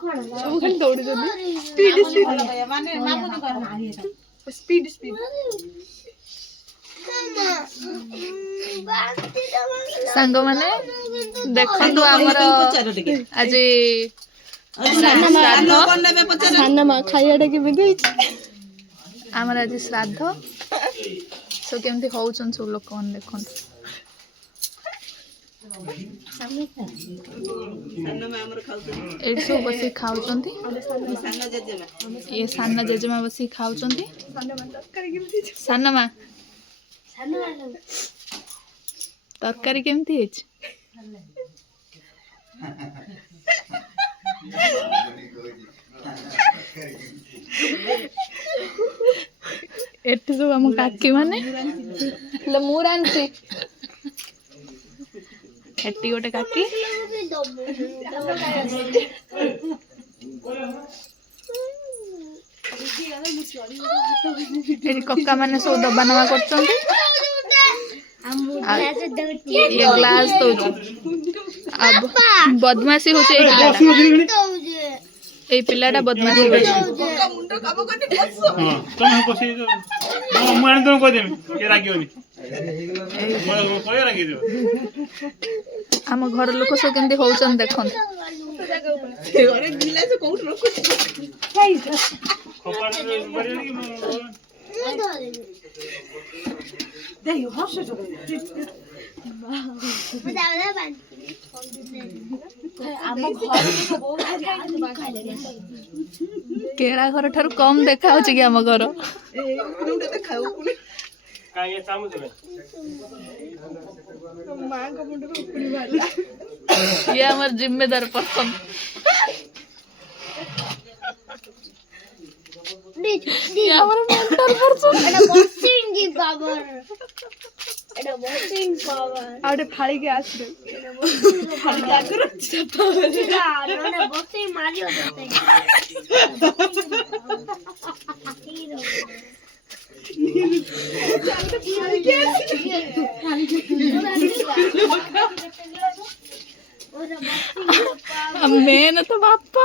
ସବୁ ଖାଲି ଦୌଡୁଛନ୍ତି speed speed ସାଙ୍ଗ ମାନେ ଦେଖନ୍ତୁ ଆମର ଆଜି ସାନମା ଖାଇବାଟା କେମିତି ହେଇଛି ଆମର ଆଜି ଶ୍ରାଦ୍ଧ ସବୁ କେମିତି ହଉଛନ୍ତି ସବୁ ଲୋକମାନେ ଦେଖନ୍ତୁ ଏଇଠି ସବୁ ବସିକି ଖାଉଛନ୍ତି ଇଏ ସାନ ଜେଜେମା ବସିକି ଖାଉଛନ୍ତି ସାନମା ତରକାରୀ କେମିତି ହେଇଛି ଏଠି ସବୁ ଆମ କାକି ମାନେ ହେଲେ ମୁଁ ରାନ୍ଧୁଛି ଏଠି ଗୋଟେ କାକି ଏଠି କକା ମାନେ ସବୁ ଦବା ନବା କରୁଛନ୍ତି ये ग्लास दौच बदमाशी होचे ए पिलाटा बदमाशी होचे हम घर लोक सब केमती होउछन देखन केड़ा घर ठार कम देखा कि आम घर ये हमार जिम्मेदार पर्सन ये हमार मेंटर पर्सन एटा बॉसिंग की पावर एटा बॉसिंग पावर आउटे फाड़ी के आस रे फाड़ी के आकर पावर ना बॉसिंग मारियो मैं तो बापा